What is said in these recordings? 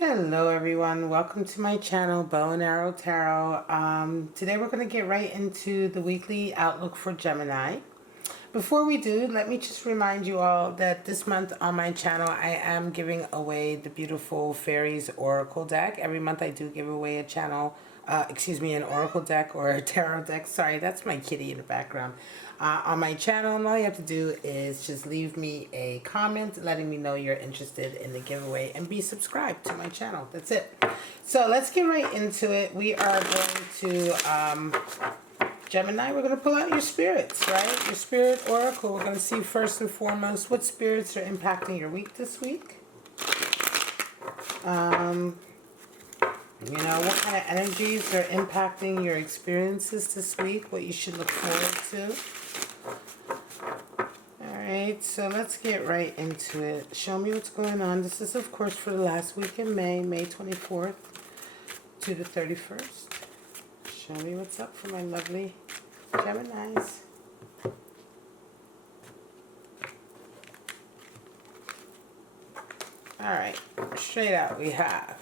Hello everyone, welcome to my channel, Bow and Arrow Tarot. Today we're going to get right into the weekly outlook for Gemini. Before we do, let me just remind you all that this month on my channel I am giving away the beautiful Fairies Oracle deck. Every month I do give away a channel, an Oracle deck or a Tarot deck. Sorry, that's my kitty in the background. On my channel, and all you have to do is just leave me a comment letting me know you're interested in the giveaway and be subscribed to my channel. That's it. So let's get right into it. We are going to Gemini, we're going to pull out your spirits, right? Your spirit oracle. We're going to see first and foremost what spirits are impacting your week this week. You know, what kind of energies are impacting your experiences this week, what you should look forward to. Alright, so let's get right into it. Show me what's going on. This is, of course, for the last week in May, May 24th to the 31st. Show me what's up for my lovely Geminis. Alright, straight out we have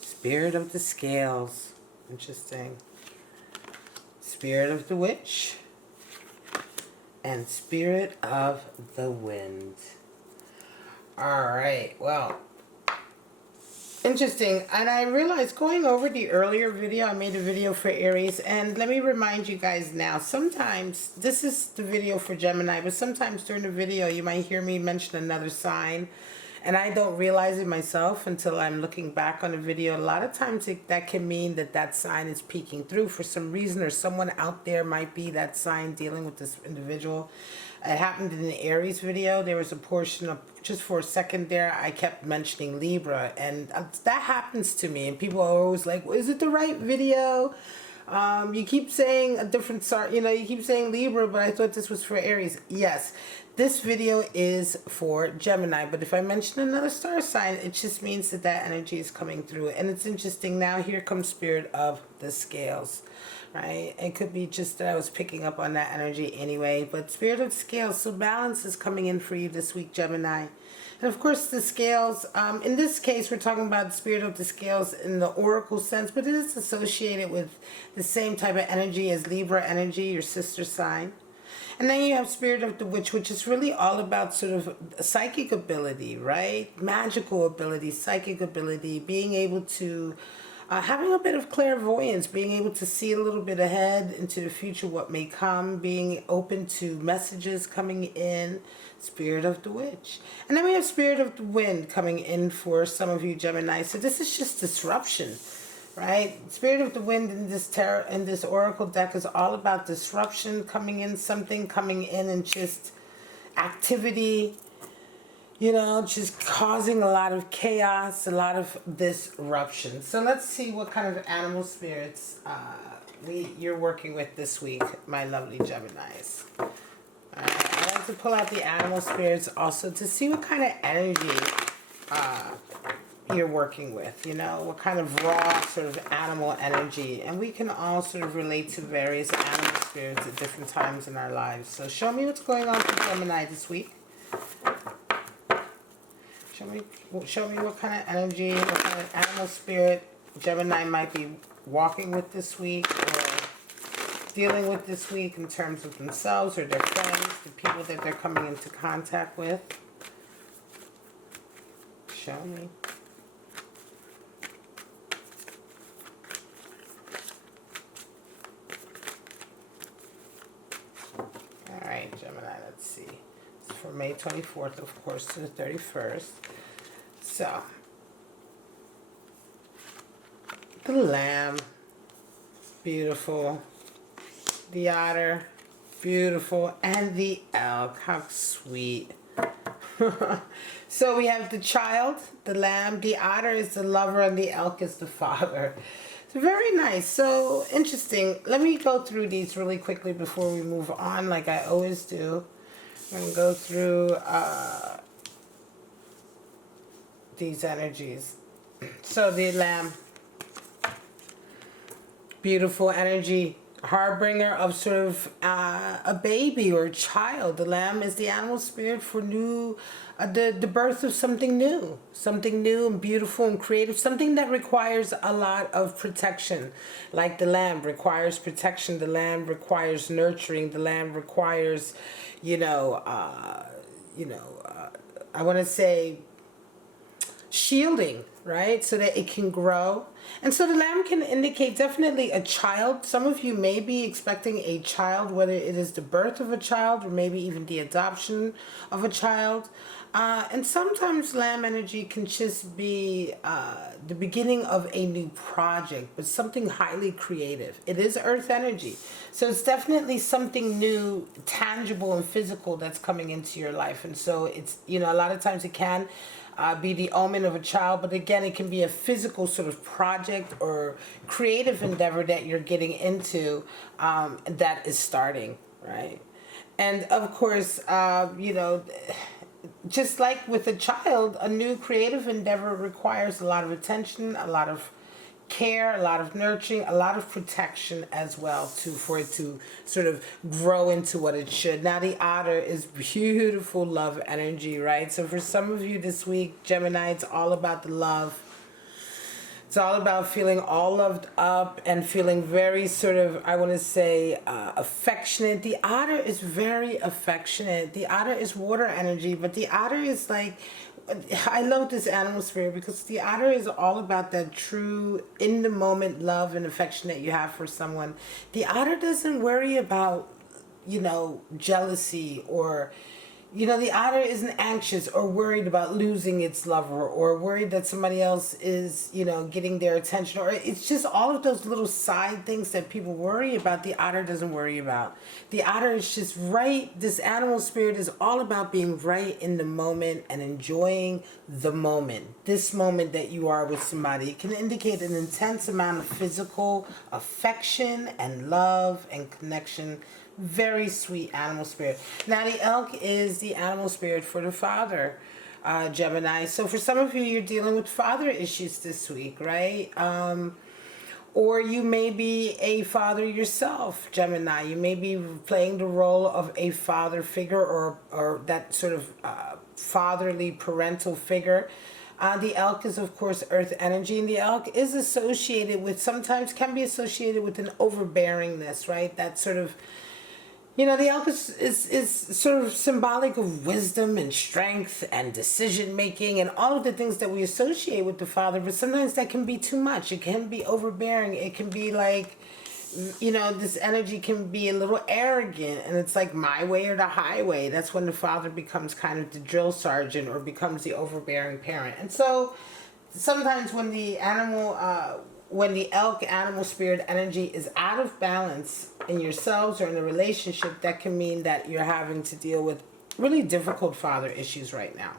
Spirit of the Scales. Interesting. Spirit of the Witch. And Spirit of the Wind. Alright, well, interesting. And I realized going over the earlier video, I made a video for Aries, and let me remind you guys now, sometimes, this is the video for Gemini, but sometimes during the video you might hear me mention another sign, and I don't realize it myself until I'm looking back on the video. A lot of times that can mean that that sign is peeking through for some reason, or someone out there might be that sign dealing with this individual. It happened in the Aries video. There was a portion of, just for a second there, I kept mentioning Libra, and that happens to me, and people are always like, well, is it the right video? You keep saying a different sort, you know, you keep saying Libra, but I thought this was for Aries. Yes, this video is for Gemini, but if I mention another star sign, it just means that that energy is coming through. And it's interesting, now here comes Spirit of the Scales, right? It could be just that I was picking up on that energy anyway, but Spirit of the Scales, so balance is coming in for you this week, Gemini. And of course the scales, in this case we're talking about the Spirit of the Scales in the oracle sense, but it is associated with the same type of energy as Libra energy, your sister sign. And then you have Spirit of the Witch, which is really all about sort of psychic ability, right? Magical ability, psychic ability, being able to, having a bit of clairvoyance, being able to see a little bit ahead into the future, what may come, being open to messages coming in. Spirit of the Witch. And then we have Spirit of the Wind coming in for some of you Gemini. So this is just disruption, right? Spirit of the Wind in this tarot, in this oracle deck, is all about disruption coming in, something coming in, and just activity, you know, just causing a lot of chaos, a lot of disruption. So let's see what kind of animal spirits you're working with this week, my lovely Geminis. I like to pull out the animal spirits also to see what kind of energy you're working with, you know, what kind of raw sort of animal energy. And we can all sort of relate to various animal spirits at different times in our lives. So show me what's going on for Gemini this week. Show me what kind of energy, what kind of animal spirit Gemini might be walking with this week, or dealing with this week in terms of themselves or their friends, the people that they're coming into contact with. Show me. Alright, Gemini, let's see. It's for May 24th, of course, to the 31st. So, the Lamb, beautiful. The Otter, beautiful. And the Elk, how sweet. So we have the child, the lamb, the otter is the lover, and the elk is the father. So very nice. So interesting. Let me go through these really quickly before we move on, like I always do. I'm going to go through these energies. So the lamb, beautiful energy. harbinger of sort of a baby or a child. The lamb is the animal spirit for new, the birth of something new and beautiful and creative, something that requires a lot of protection. Like the lamb requires protection, the lamb requires nurturing, the lamb requires, you know, I want to say shielding, right? So that it can grow. And so the lamb can indicate definitely a child. Some of you may be expecting a child, whether it is the birth of a child or maybe even the adoption of a child. And sometimes lamb energy can just be the beginning of a new project, but something highly creative. It is earth energy. So it's definitely something new, tangible and physical that's coming into your life. And so it's, a lot of times it can be the omen of a child, but again, it can be a physical sort of project or creative endeavor that you're getting into that is starting, right? And of course, just like with a child, a new creative endeavor requires a lot of attention, a lot of care, a lot of nurturing, a lot of protection as well for it to sort of grow into what it should. Now the otter is beautiful love energy, right? So for some of you this week, Gemini, it's all about the love. It's all about feeling all loved up and feeling very sort of, I want to say, affectionate. The otter is very affectionate. The otter is water energy, but the otter is like, I love this animal spirit because the otter is all about that true in the moment love and affection that you have for someone. The otter doesn't worry about, jealousy or, the otter isn't anxious or worried about losing its lover or worried that somebody else is, getting their attention, or it's just all of those little side things that people worry about. The otter doesn't worry about. The otter is just right. This animal spirit is all about being right in the moment and enjoying the moment. This moment that you are with somebody. It can indicate an intense amount of physical affection and love and connection. Very sweet animal spirit. Now the elk is the animal spirit for the father, Gemini. So for some of you, you're dealing with father issues this week, right? Or you may be a father yourself, Gemini. You may be playing the role of a father figure or that sort of fatherly parental figure. The elk is, of course, earth energy, and the elk is associated with, sometimes can be associated with an overbearingness, right? That sort of, the elk is sort of symbolic of wisdom and strength and decision making and all of the things that we associate with the father, but sometimes that can be too much. It can be overbearing. It can be like, this energy can be a little arrogant, and it's like my way or the highway. That's when the father becomes kind of the drill sergeant or becomes the overbearing parent. And so sometimes when the elk animal spirit energy is out of balance in yourselves or in a relationship, that can mean that you're having to deal with really difficult father issues right now,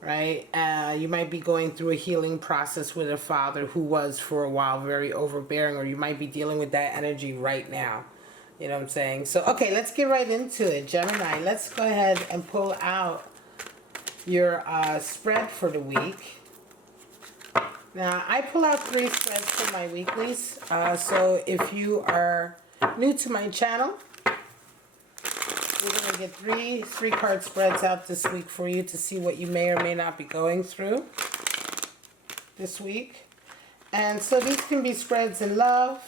right? You might be going through a healing process with a father who was for a while very overbearing, or you might be dealing with that energy right now. You know what I'm saying? So, okay, let's get right into it, Gemini. Let's go ahead and pull out your spread for the week. Now, I pull out 3 spreads for my weeklies. So if you are new to my channel, we're going to get three card spreads out this week for you to see what you may or may not be going through this week. And so these can be spreads in love.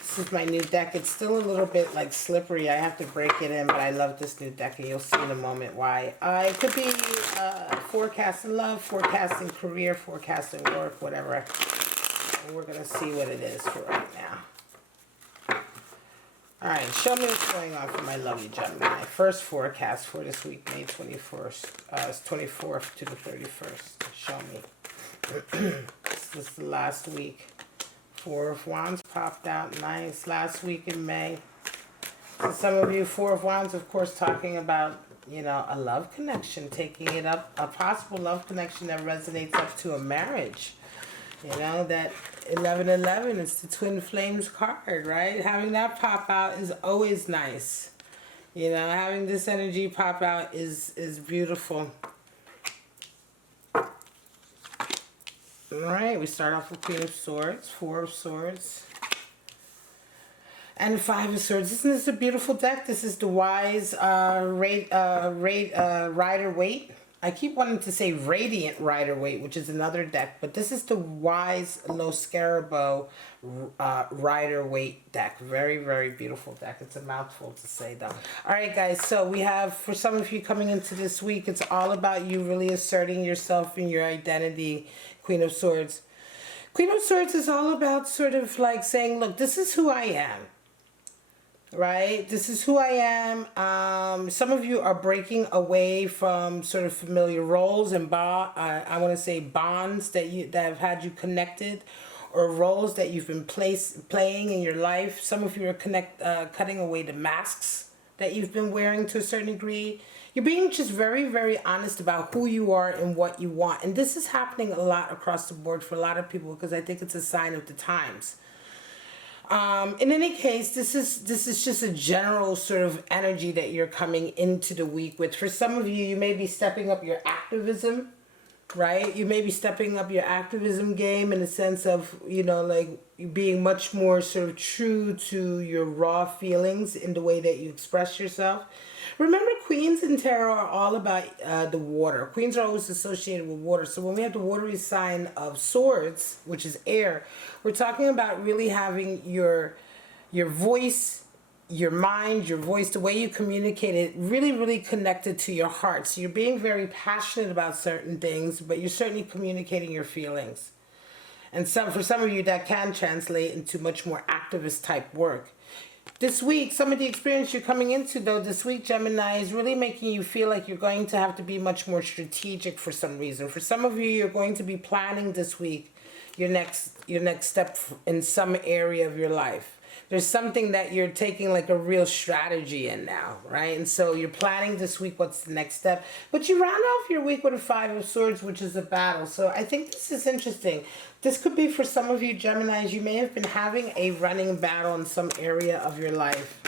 This is my new deck. It's still a little bit like slippery. I have to break it in, but I love this new deck, and you'll see in a moment why. It could be forecasting love, forecasting career, forecasting work, whatever. And we're going to see what it is for right now. All right, show me what's going on for my lovely Gemini. First forecast for this week, May 21st, 24th to the 31st. Show me. This is the last week. 4 of Wands popped out nice last week in May. So some of you, 4 of Wands, of course, talking about, a love connection, taking it up, a possible love connection that resonates up to a marriage. That 1111, it's the twin flames card, right? Having that pop out is always nice. Having this energy pop out is beautiful. All right, we start off with Queen of Swords, 4 of Swords, And Five of Swords. Isn't this a beautiful deck? This is the Wise Rider Waite. I keep wanting to say Radiant Rider Waite, which is another deck, but this is the Wise Lo Scarabo Rider Waite deck. Very, very beautiful deck. It's a mouthful to say, though. All right, guys. So we have, for some of you coming into this week, it's all about you really asserting yourself and your identity, Queen of Swords. Queen of Swords is all about sort of like saying, look, this is who I am. Right? This is who I am. Some of you are breaking away from sort of familiar roles and I want to say bonds that have had you connected, or roles that you've been playing in your life. Some of you are cutting away the masks that you've been wearing to a certain degree. You're being just very, very honest about who you are and what you want. And this is happening a lot across the board for a lot of people, because I think it's a sign of the times. In any case, this is just a general sort of energy that you're coming into the week with. For some of you, you may be stepping up your activism, right? You may be stepping up your activism game in the sense of, you know, like being much more sort of true to your raw feelings in the way that you express yourself. Remember, queens in tarot are all about the water. Queens are always associated with water. So when we have the watery sign of swords, which is air, we're talking about really having your voice, your mind, your voice, the way you communicate it, really, really connected to your heart. So you're being very passionate about certain things, but you're certainly communicating your feelings. And for some of you, that can translate into much more activist type work. This week, some of the experience you're coming into, though, this week, Gemini, is really making you feel like you're going to have to be much more strategic for some reason. For some of you, you're going to be planning this week your next step in some area of your life. There's something that you're taking like a real strategy in now, right? And so you're planning this week what's the next step. But you round off your week with a Five of Swords, which is a battle. So I think this is interesting. This could be for some of you Geminis. You may have been having a running battle in some area of your life.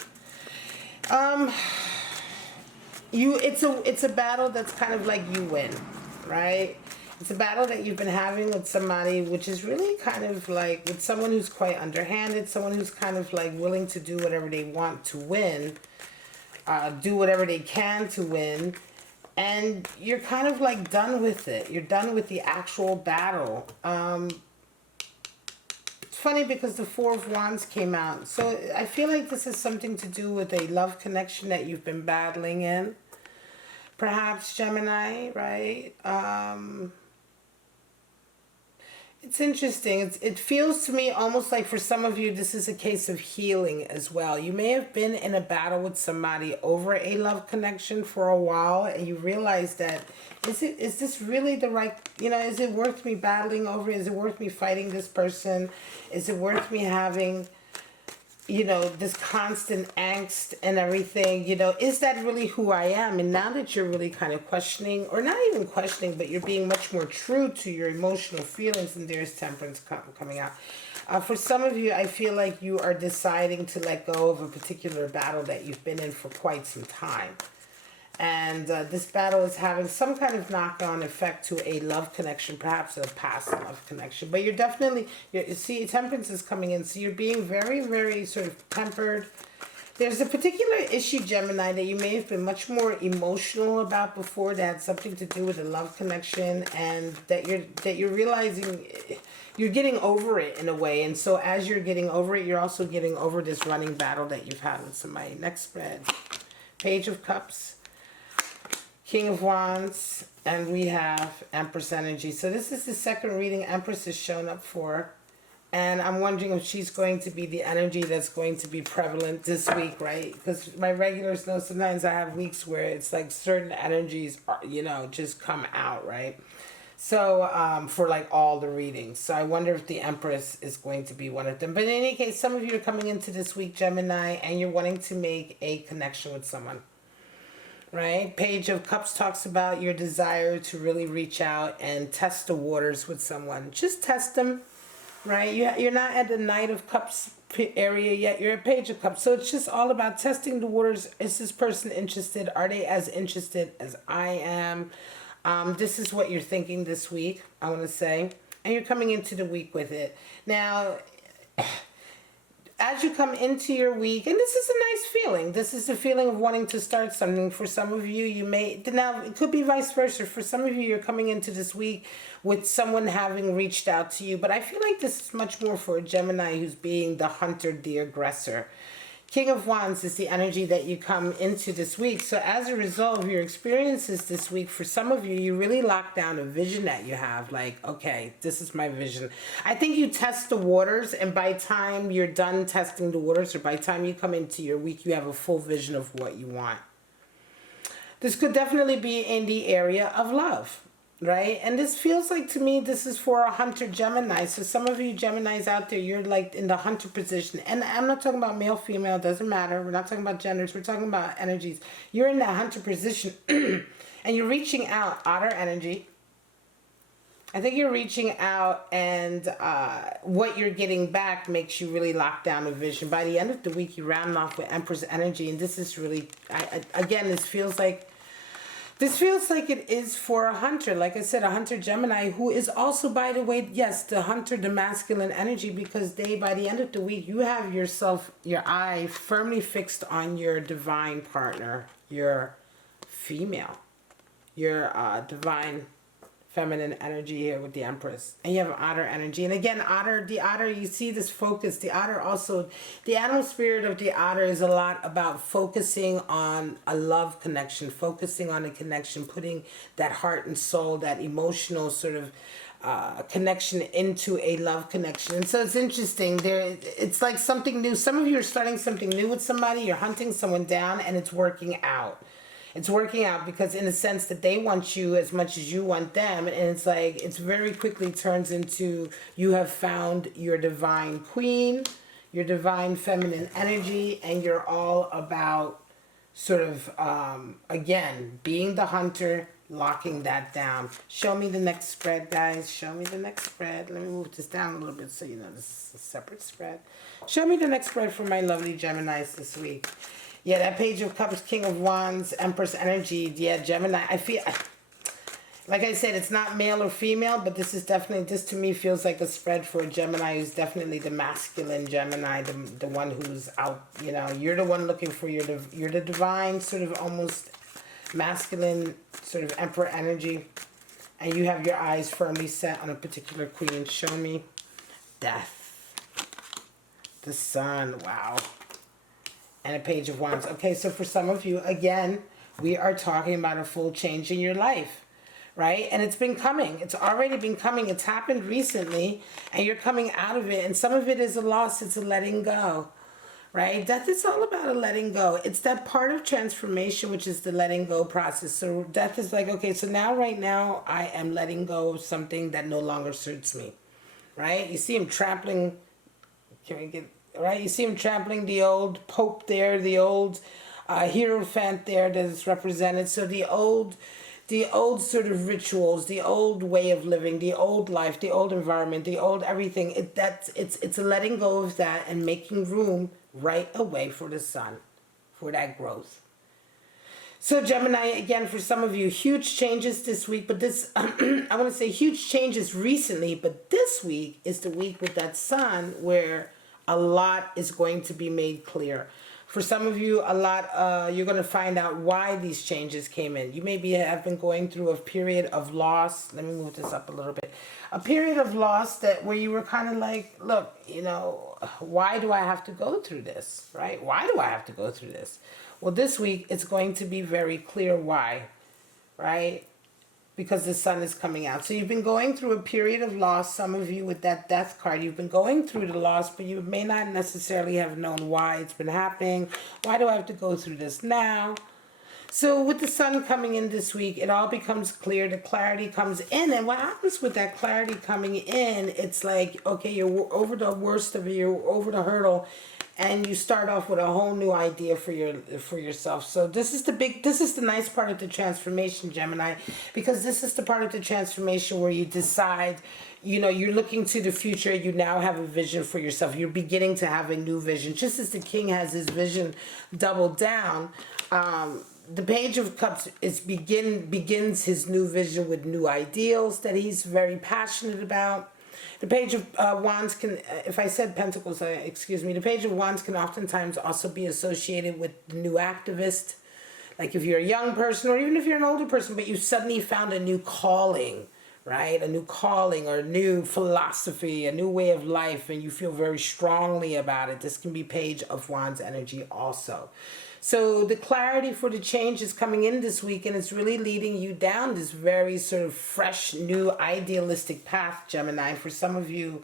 It's a battle that's kind of like you win, right? It's a battle that you've been having with somebody, which is really kind of like with someone who's quite underhanded, someone who's kind of like willing to do whatever they want to win, do whatever they can to win, and you're kind of like done with it. You're done with the actual battle. It's funny because the Four of Wands came out. So I feel like this is something to do with a love connection that you've been battling in. Perhaps Gemini, right? It's interesting. It feels to me almost like for some of you, this is a case of healing as well. You may have been in a battle with somebody over a love connection for a while, and you realize that, is this really the right, you know, is it worth me battling over? Is it worth me fighting this person? Is it worth me having, you know, this constant angst and everything? You know, is that really who I am? And now that you're really kind of questioning, or not even questioning, but you're being much more true to your emotional feelings, and there's Temperance coming out. For some of you, I feel like you are deciding to let go of a particular battle that you've been in for quite some time. And this battle is having some kind of knock-on effect to a love connection, perhaps a past love connection. But you're definitely, see, Temperance is coming in. So you're being very, very sort of tempered. There's a particular issue, Gemini, that you may have been much more emotional about before that had something to do with a love connection, and that you're realizing you're getting over it in a way. And so as you're getting over it, you're also getting over this running battle that you've had with somebody. Next spread. Page of Cups. King of Wands, and we have Empress energy. So this is the second reading Empress has shown up for, and I'm wondering if she's going to be the energy that's going to be prevalent this week, right? Because my regulars know sometimes I have weeks where it's like certain energies, you know, just come out, right? So for like all the readings. So I wonder if the Empress is going to be one of them. But in any case, some of you are coming into this week, Gemini, and you're wanting to make a connection with someone. Right? Page of Cups talks about your desire to really reach out and test the waters with someone. Just test them, right? You're not at the Knight of Cups area yet. You're at Page of Cups. So it's just all about testing the waters. Is this person interested? Are they as interested as I am? This is what you're thinking this week, I want to say. And you're coming into the week with it. Now, as you come into your week, and this is a nice feeling. This is a feeling of wanting to start something. For some of you, you may, now it could be vice versa. For some of you, you're coming into this week with someone having reached out to you. But I feel like this is much more for a Gemini who's being the hunter, the aggressor. King of Wands is the energy that you come into this week. So as a result of your experiences this week, for some of you, you really lock down a vision that you have. Like, okay, this is my vision. I think you test the waters, and by time you're done testing the waters, or by time you come into your week, you have a full vision of what you want. This could definitely be in the area of love. Right? And this feels like, to me, this is for a hunter Gemini. So some of you Geminis out there, you're like in the hunter position. And I'm not talking about male, female, doesn't matter. We're not talking about genders. We're talking about energies. You're in that hunter position and you're reaching out, otter energy. I think you're reaching out, and what you're getting back makes you really lock down a vision. By the end of the week, you round off with Empress energy. And this is really, again, this feels like it is for a hunter. Like I said, a hunter Gemini who is also, by the way, yes, the hunter, the masculine energy, because by the end of the week, you have yourself, your eye firmly fixed on your divine partner, your female, your divine feminine energy here with the Empress. And you have otter energy. And again, the otter, you see this focus. The otter also, the animal spirit of the otter is a lot about focusing on a love connection, focusing on a connection, putting that heart and soul, that emotional sort of connection into a love connection. And so it's interesting. It's like something new. Some of you are starting something new with somebody. You're hunting someone down, and it's working out. It's working out because, in a sense, that they want you as much as you want them. And it's like, it's very quickly turns into, you have found your divine queen, your divine feminine energy, and you're all about sort of, again, being the hunter, locking that down. Show me the next spread, guys. Show me the next spread. Let me move this down a little bit so you know this is a separate spread. Show me the next spread for my lovely Geminis this week. Yeah, that Page of Cups, King of Wands, Empress energy. Yeah, Gemini. I feel, like I said, it's not male or female, but this to me feels like a spread for a Gemini who's definitely the masculine Gemini, the one who's out, you know, you're the one looking for you're the divine, sort of almost masculine, sort of emperor energy, and you have your eyes firmly set on a particular queen. Show me Death, the Sun, wow. And a Page of Wands. Okay, so for some of you, again, we are talking about a full change in your life, right? And it's been coming. It's already been coming. It's happened recently, and you're coming out of it. And some of it is a loss. It's a letting go, right? Death is all about a letting go. It's that part of transformation, which is the letting go process. So death is like, okay, so now, right now, I am letting go of something that no longer suits me, right? You see him trampling. Can we get... Right, you see him trampling the old Pope there, the old Hierophant there that is represented. So the old sort of rituals, the old way of living, the old life, the old environment, the old everything. It's a letting go of that and making room right away for the sun, for that growth. So Gemini, again, for some of you, huge changes this week, but this, I want to say huge changes recently, but this week is the week with that sun where a lot is going to be made clear. For some of you, you're going to find out why these changes came in. You maybe have been going through a period of loss. Let me move this up a little bit. A period of loss where you were kind of like, look, you know, why do I have to go through this, right? Why do I have to go through this? Well, this week, it's going to be very clear why, right? Because the sun is coming out. So you've been going through a period of loss. Some of you with that Death card, you've been going through the loss, but you may not necessarily have known why it's been happening. Why do I have to go through this now? So with the sun coming in this week, it all becomes clear. The clarity comes in. And what happens with that clarity coming in, it's like, okay, you're over the worst of it. You're over the hurdle. And you start off with a whole new idea for yourself. So this is the nice part of the transformation, Gemini, because this is the part of the transformation where you decide, you know, you're looking to the future. You now have a vision for yourself. You're beginning to have a new vision. Just as the king has his vision doubled down, the Page of Cups begins his new vision with new ideals that he's very passionate about. The Page of Wands can, if I said Pentacles, excuse me, the Page of Wands can oftentimes also be associated with the new activist. Like if you're a young person or even if you're an older person, but you suddenly found a new calling, right? A new calling or a new philosophy, a new way of life, and you feel very strongly about it. This can be Page of Wands energy also. So the clarity for the change is coming in this week, and it's really leading you down this very sort of fresh, new, idealistic path, Gemini. For some of you,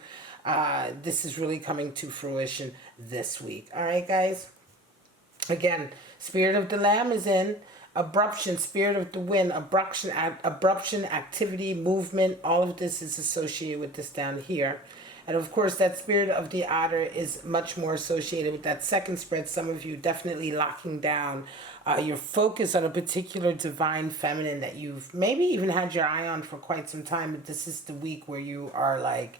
this is really coming to fruition this week. All right, guys? Again, Spirit of the Lamb is in. Abruption, Spirit of the Wind, abruption, activity, movement, all of this is associated with this down here. And of course, that Spirit of the Otter is much more associated with that second spread. Some of you definitely locking down your focus on a particular divine feminine that you've maybe even had your eye on for quite some time. But this is the week where you are like,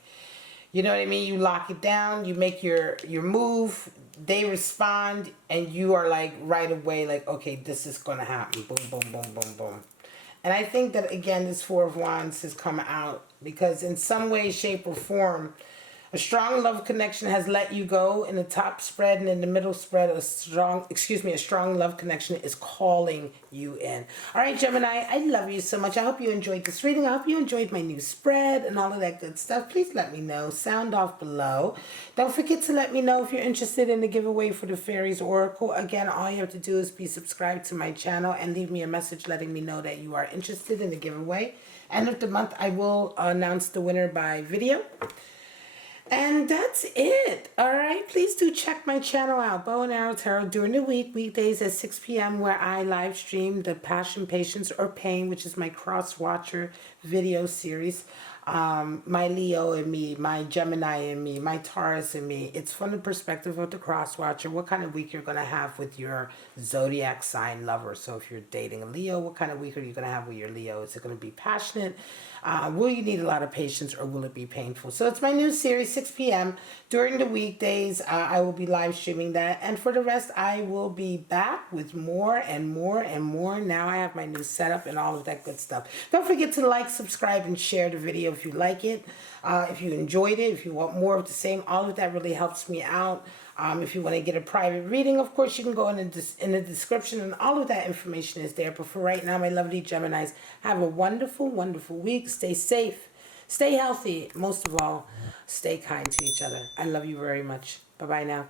you know what I mean? You lock it down, you make your move, they respond, and you are like right away like, okay, this is going to happen. Boom, boom, boom, boom, boom. And I think that, again, this Four of Wands has come out because in some way, shape, or form, a strong love connection has let you go in the top spread, and in the middle spread, a strong love connection is calling you in. All right, Gemini, I love you so much. I hope you enjoyed this reading. I hope you enjoyed my new spread and all of that good stuff. Please let me know. Sound off below. Don't forget to let me know if you're interested in the giveaway for the Fairies Oracle. Again, all you have to do is be subscribed to my channel and leave me a message letting me know that you are interested in the giveaway. End of the month, I will announce the winner by video. And that's it. All right. Please do check my channel out, Bow and Arrow Tarot, during the week, weekdays at 6 p.m., where I live stream the Passion, Patience, or Pain, which is my cross-watcher video series. My Leo and me, my Gemini and me, my Taurus and me. It's from the perspective of the cross-watcher, what kind of week you're going to have with your zodiac sign lover. So if you're dating a Leo, what kind of week are you going to have with your Leo? Is it going to be passionate? Will you need a lot of patience, or will it be painful? So it's my new series, 6 p.m. During the weekdays, I will be live streaming that. And for the rest, I will be back with more and more and more. Now I have my new setup and all of that good stuff. Don't forget to like, subscribe, and share the video if you like it. If you enjoyed it, if you want more of the same, all of that really helps me out. If you want to get a private reading, of course, you can go in the description, and all of that information is there. But for right now, my lovely Geminis, have a wonderful, wonderful week. Stay safe, stay healthy. Most of all, stay kind to each other. I love you very much. Bye-bye now.